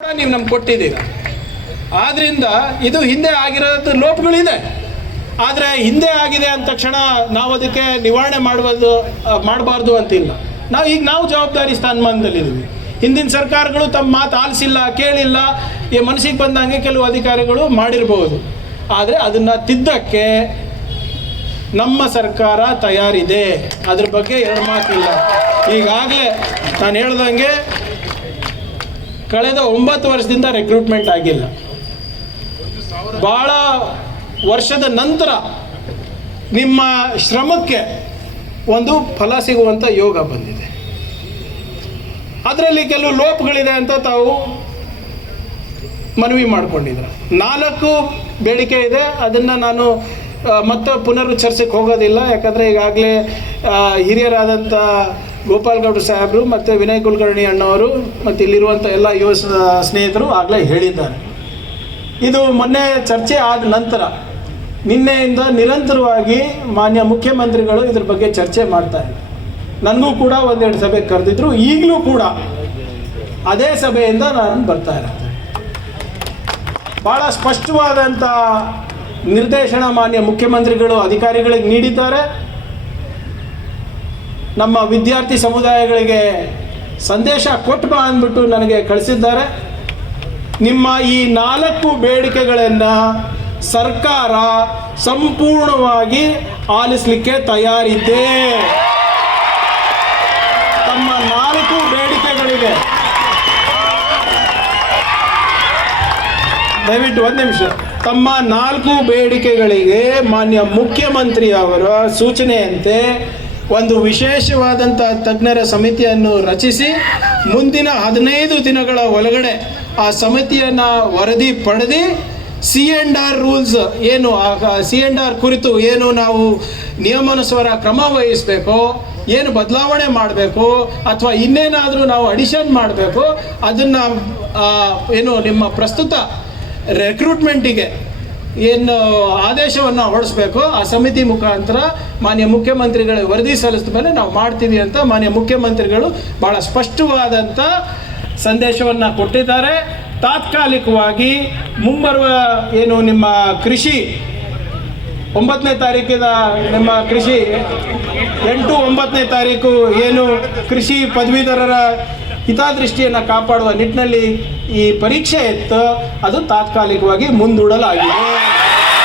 ನೀವು ನಮ್ಗೆ ಕೊಟ್ಟಿದ್ದೀರಾ. ಆದ್ದರಿಂದ ಇದು ಹಿಂದೆ ಆಗಿರೋದು ಲೋಪಗಳಿದೆ. ಆದರೆ ಹಿಂದೆ ಆಗಿದೆ ಅಂದ ತಕ್ಷಣ ನಾವು ಅದಕ್ಕೆ ನಿವಾರಣೆ ಮಾಡಬಾರ್ದು ಅಂತಿಲ್ಲ. ನಾವು ಜವಾಬ್ದಾರಿ ಸ್ಥಾನಮಾನದಲ್ಲಿದ್ದೀವಿ. ಹಿಂದಿನ ಸರ್ಕಾರಗಳು ತಮ್ಮ ಮಾತು ಆಲಿಸಿಲ್ಲ, ಕೇಳಿಲ್ಲ, ಈ ಮನಸ್ಸಿಗೆ ಬಂದಂಗೆ ಕೆಲವು ಅಧಿಕಾರಿಗಳು ಮಾಡಿರ್ಬೋದು. ಆದರೆ ಅದನ್ನು ತಿದ್ದಕ್ಕೆ ನಮ್ಮ ಸರ್ಕಾರ ತಯಾರಿದೆ. ಅದ್ರ ಬಗ್ಗೆ ಎರಡು ಮಾತಿಲ್ಲ. ಈಗಾಗಲೇ ನಾನು ಹೇಳ್ದಂಗೆ ಕಳೆದ 9 ವರ್ಷದಿಂದ ರಿಕ್ರೂಟ್ಮೆಂಟ್ ಆಗಿಲ್ಲ. ಭಾಳ ವರ್ಷದ ನಂತರ ನಿಮ್ಮ ಶ್ರಮಕ್ಕೆ ಒಂದು ಫಲ ಸಿಗುವಂಥ ಯೋಗ ಬಂದಿದೆ. ಅದರಲ್ಲಿ ಕೆಲವು ಲೋಪಗಳಿದೆ ಅಂತ ತಾವು ಮನವಿ ಮಾಡಿಕೊಂಡಿದ್ದಾರೆ. 4 ಬೇಡಿಕೆ ಇದೆ. ಅದನ್ನು ನಾನು ಮತ್ತೆ ಪುನರುಚ್ಚರಿಸಕ್ಕೆ ಹೋಗೋದಿಲ್ಲ. ಯಾಕಂದರೆ ಈಗಾಗಲೇ ಹಿರಿಯರಾದಂಥ ಗೋಪಾಲ್ ಗೌಡ್ರು ಸಾಹೇಬರು ಮತ್ತು ವಿನಯ್ ಕುಲಕರ್ಣಿ ಅಣ್ಣವರು ಮತ್ತು ಇಲ್ಲಿರುವಂಥ ಎಲ್ಲ ಯುವ ಸ್ನೇಹಿತರು ಆಗಲೇ ಹೇಳಿದ್ದಾರೆ. ಇದು ಮೊನ್ನೆ ಚರ್ಚೆ ಆದ ನಂತರ ನಿನ್ನೆಯಿಂದ ನಿರಂತರವಾಗಿ ಮಾನ್ಯ ಮುಖ್ಯಮಂತ್ರಿಗಳು ಇದ್ರ ಬಗ್ಗೆ ಚರ್ಚೆ ಮಾಡ್ತಾರೆ. ನನಗೂ ಕೂಡ 1-2 ಸಭೆ ಕರೆದಿದ್ರು. ಈಗಲೂ ಕೂಡ ಅದೇ ಸಭೆಯಿಂದ ನಾನು ಬರ್ತಾ ಇರ್ತೇನೆ. ಭಾಳ ಸ್ಪಷ್ಟವಾದಂಥ ನಿರ್ದೇಶನ ಮಾನ್ಯ ಮುಖ್ಯಮಂತ್ರಿಗಳು ಅಧಿಕಾರಿಗಳಿಗೆ ನೀಡಿದ್ದಾರೆ. ನಮ್ಮ ವಿದ್ಯಾರ್ಥಿ ಸಮುದಾಯಗಳಿಗೆ ಸಂದೇಶ ಕೊಟ್ಟು ಬಾ ಅಂದ್ಬಿಟ್ಟು ನನಗೆ ಕಳಿಸಿದ್ದಾರೆ. ನಿಮ್ಮ ಈ 4 ಬೇಡಿಕೆಗಳನ್ನು ಸರ್ಕಾರ ಸಂಪೂರ್ಣವಾಗಿ ಆಲಿಸಲಿಕ್ಕೆ ತಯಾರಿದೆ. ತಮ್ಮ 4 ಬೇಡಿಕೆಗಳಿಗೆ ದಯವಿಟ್ಟು 1 ನಿಮಿಷ. ತಮ್ಮ 4 ಬೇಡಿಕೆಗಳಿಗೆ ಮಾನ್ಯ ಮುಖ್ಯಮಂತ್ರಿಯವರ ಸೂಚನೆಯಂತೆ ಒಂದು ವಿಶೇಷವಾದಂಥ ತಜ್ಞರ ಸಮಿತಿಯನ್ನು ರಚಿಸಿ ಮುಂದಿನ 15 ದಿನಗಳ ಒಳಗಡೆ ಆ ಸಮಿತಿಯನ್ನು ವರದಿ ಪಡೆದು C&R ರೂಲ್ಸ್ ಏನು C&R ಕುರಿತು ಏನು ನಾವು ನಿಯಮಾನುಸಾರ ಕ್ರಮ ವಹಿಸಬೇಕು, ಏನು ಬದಲಾವಣೆ ಮಾಡಬೇಕು ಅಥವಾ ಇನ್ನೇನಾದರೂ ನಾವು ಅಡಿಷನ್ ಮಾಡಬೇಕು, ಅದನ್ನು ಏನು ನಿಮ್ಮ ಪ್ರಸ್ತುತ ರಿಕ್ರೂಟ್ಮೆಂಟಿಗೆ ಏನು ಆದೇಶವನ್ನು ಹೊರಡಿಸ್ಬೇಕು ಆ ಸಮಿತಿ ಮುಖಾಂತರ ಮಾನ್ಯ ಮುಖ್ಯಮಂತ್ರಿಗಳ ವರದಿ ಸಲ್ಲಿಸಿದ ಮೇಲೆ ನಾವು ಮಾಡ್ತೀವಿ ಅಂತ ಮಾನ್ಯ ಮುಖ್ಯಮಂತ್ರಿಗಳು ಭಾಳ ಸ್ಪಷ್ಟವಾದಂಥ ಸಂದೇಶವನ್ನು ಕೊಟ್ಟಿದ್ದಾರೆ. ತಾತ್ಕಾಲಿಕವಾಗಿ ಮುಂಬರುವ ಏನು ನಿಮ್ಮ ಕೃಷಿ 9ನೇ ತಾರೀಕಿನ ನಿಮ್ಮ ಕೃಷಿ 8-9ನೇ ತಾರೀಕು ಏನು ಕೃಷಿ ಪದವೀಧರರ ಹಿತದೃಷ್ಟಿಯನ್ನು ಕಾಪಾಡುವ ನಿಟ್ಟಿನಲ್ಲಿ ಈ ಪರೀಕ್ಷೆ ಇತ್ತು, ಅದು ತಾತ್ಕಾಲಿಕವಾಗಿ ಮುಂದೂಡಲಾಗಿದೆ.